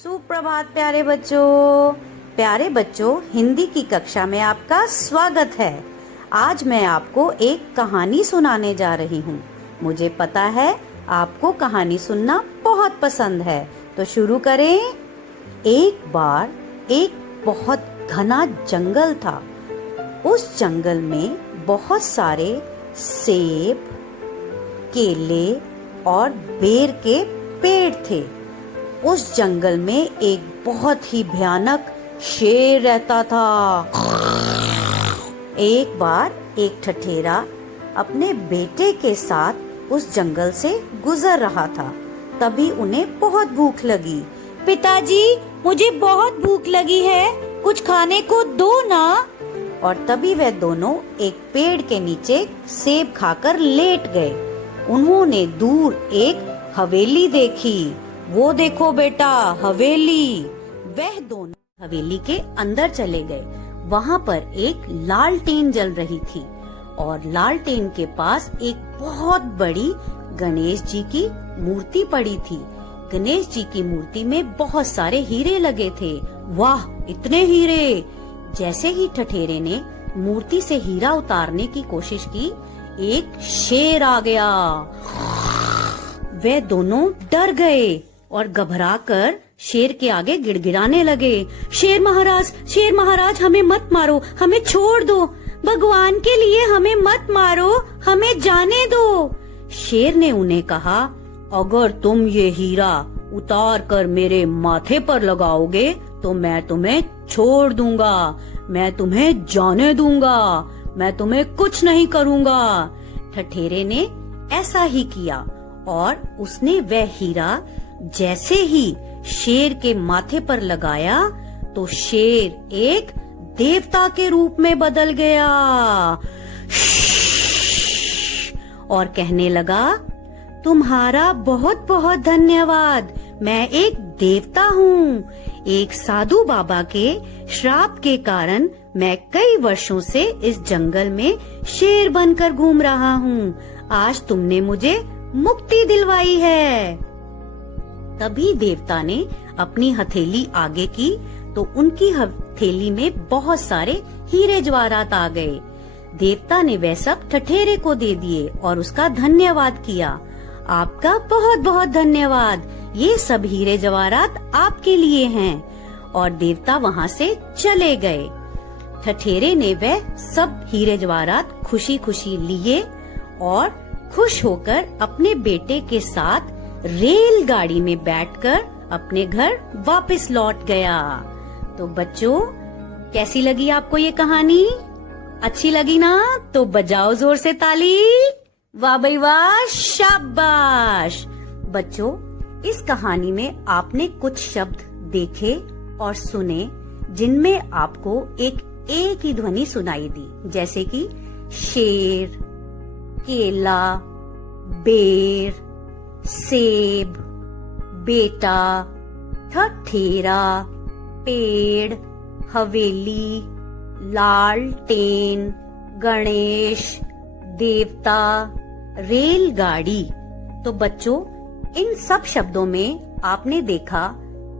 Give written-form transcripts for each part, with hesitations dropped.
सुप्रभात प्यारे बच्चों, हिंदी की कक्षा में आपका स्वागत है। आज मैं आपको एक कहानी सुनाने जा रही हूँ। मुझे पता है आपको कहानी सुनना बहुत पसंद है, तो शुरू करें। एक बार एक बहुत घना जंगल था। उस जंगल में बहुत सारे सेब, केले और बेर के पेड़ थे। उस जंगल में एक बहुत ही भयानक शेर रहता था। एक बार एक ठठेरा अपने बेटे के साथ उस जंगल से गुजर रहा था। तभी उन्हें बहुत भूख लगी। पिताजी, मुझे बहुत भूख लगी है, कुछ खाने को दो ना। और तभी वह दोनों एक पेड़ के नीचे सेब खाकर लेट गए। उन्होंने दूर एक हवेली देखी। वो देखो बेटा, हवेली। वह दोनों हवेली के अंदर चले गए। वहाँ पर एक लालटेन जल रही थी और लालटेन के पास एक बहुत बड़ी गणेश जी की मूर्ति पड़ी थी। गणेश जी की मूर्ति में बहुत सारे हीरे लगे थे। वाह, इतने हीरे! जैसे ही ठठेरे ने मूर्ति से हीरा उतारने की कोशिश की, एक शेर आ गया। वे दोनों डर गए और घबराकर शेर के आगे गिड़गिड़ाने लगे। शेर महाराज, हमें मत मारो, हमें छोड़ दो। भगवान के लिए हमें मत मारो, हमें जाने दो। शेर ने उन्हें कहा, अगर तुम ये हीरा उतार कर मेरे माथे पर लगाओगे तो मैं तुम्हें छोड़ दूंगा, मैं तुम्हें जाने दूंगा, मैं तुम्हें कुछ नहीं करूंगा। ठठेरे ने ऐसा ही किया और उसने वह हीरा जैसे ही शेर के माथे पर लगाया तो शेर एक देवता के रूप में बदल गया और कहने लगा, तुम्हारा बहुत बहुत धन्यवाद। मैं एक देवता हूँ। एक साधु बाबा के श्राप के कारण मैं कई वर्षों से इस जंगल में शेर बनकर घूम रहा हूँ। आज तुमने मुझे मुक्ति दिलवाई है। तभी देवता ने अपनी हथेली आगे की तो उनकी हथेली में बहुत सारे हीरे जवाहरात आ गए। देवता ने वह सब ठठेरे को दे दिए और उसका धन्यवाद किया। आपका बहुत बहुत धन्यवाद, ये सब हीरे जवाहरात आपके लिए हैं। और देवता वहाँ से चले गए। ठठेरे ने वह सब हीरे जवाहरात खुशी खुशी लिए और खुश होकर अपने बेटे के साथ रेलगाड़ी में बैठकर अपने घर वापस लौट गया। तो बच्चों, कैसी लगी आपको ये कहानी? अच्छी लगी ना? तो बजाओ जोर से ताली। वाह भाई वाह, शाबाश। बच्चों, इस कहानी में आपने कुछ शब्द देखे और सुने जिनमें आपको एक ही ध्वनि सुनाई दी, जैसे कि शेर, केला, बेर, सेब, बेटा, ठठेरा, पेड़, हवेली, लालटेन, गणेश, देवता, रेलगाड़ी। तो बच्चों, इन सब शब्दों में आपने देखा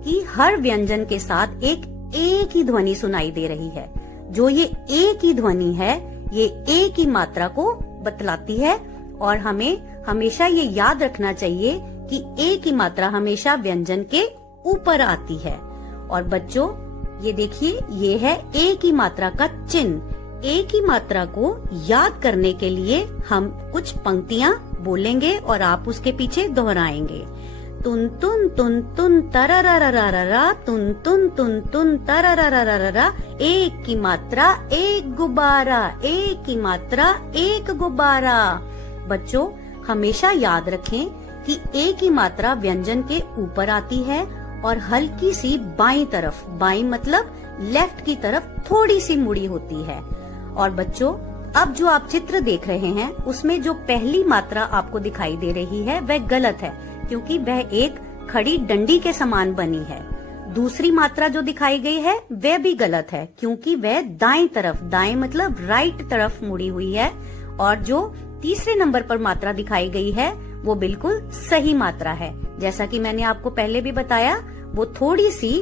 कि हर व्यंजन के साथ एक ही ध्वनि सुनाई दे रही है। जो ये एक ही ध्वनि है, ये एक ही मात्रा को बतलाती है और हमें हमेशा ये याद रखना चाहिए कि एक ही मात्रा हमेशा व्यंजन के ऊपर आती है। और बच्चों, ये देखिए, ये है एक ही मात्रा का चिन्ह। एक ही मात्रा को याद करने के लिए हम कुछ पंक्तियाँ बोलेंगे और आप उसके पीछे दोहराएंगे। तुन तुन तुन तुन तररररररा, तुन तुन तुन तुन तररररररा। एक की मात्रा एक गुब्बारा, एक की मात्रा एक गुब्बारा। बच्चों, हमेशा याद रखें कि एक ही मात्रा व्यंजन के ऊपर आती है और हल्की सी बाईं तरफ, बाईं मतलब लेफ्ट की तरफ थोड़ी सी मुड़ी होती है। और बच्चों, अब जो आप चित्र देख रहे हैं उसमें जो पहली मात्रा आपको दिखाई दे रही है वह गलत है, क्योंकि वह एक खड़ी डंडी के समान बनी है। दूसरी मात्रा जो दिखाई गई है वह भी गलत है, क्योंकि वह दाएं तरफ, दाएं मतलब राइट तरफ मुड़ी हुई है। और जो तीसरे नंबर पर मात्रा दिखाई गई है वो बिल्कुल सही मात्रा है। जैसा कि मैंने आपको पहले भी बताया, वो थोड़ी सी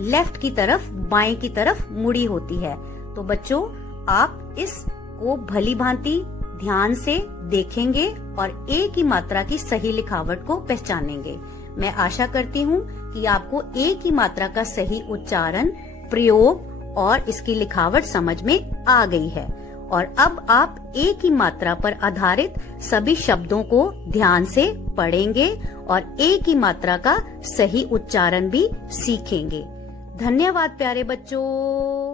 लेफ्ट की तरफ, बाएं की तरफ मुड़ी होती है। तो बच्चों, आप इसको भली भांति ध्यान से देखेंगे और ए की मात्रा की सही लिखावट को पहचानेंगे। मैं आशा करती हूँ कि आपको ए की मात्रा का सही उच्चारण, प्रयोग और इसकी लिखावट समझ में आ गई है और अब आप ए की मात्रा पर आधारित सभी शब्दों को ध्यान से पढ़ेंगे और ए की मात्रा का सही उच्चारण भी सीखेंगे। धन्यवाद प्यारे बच्चों।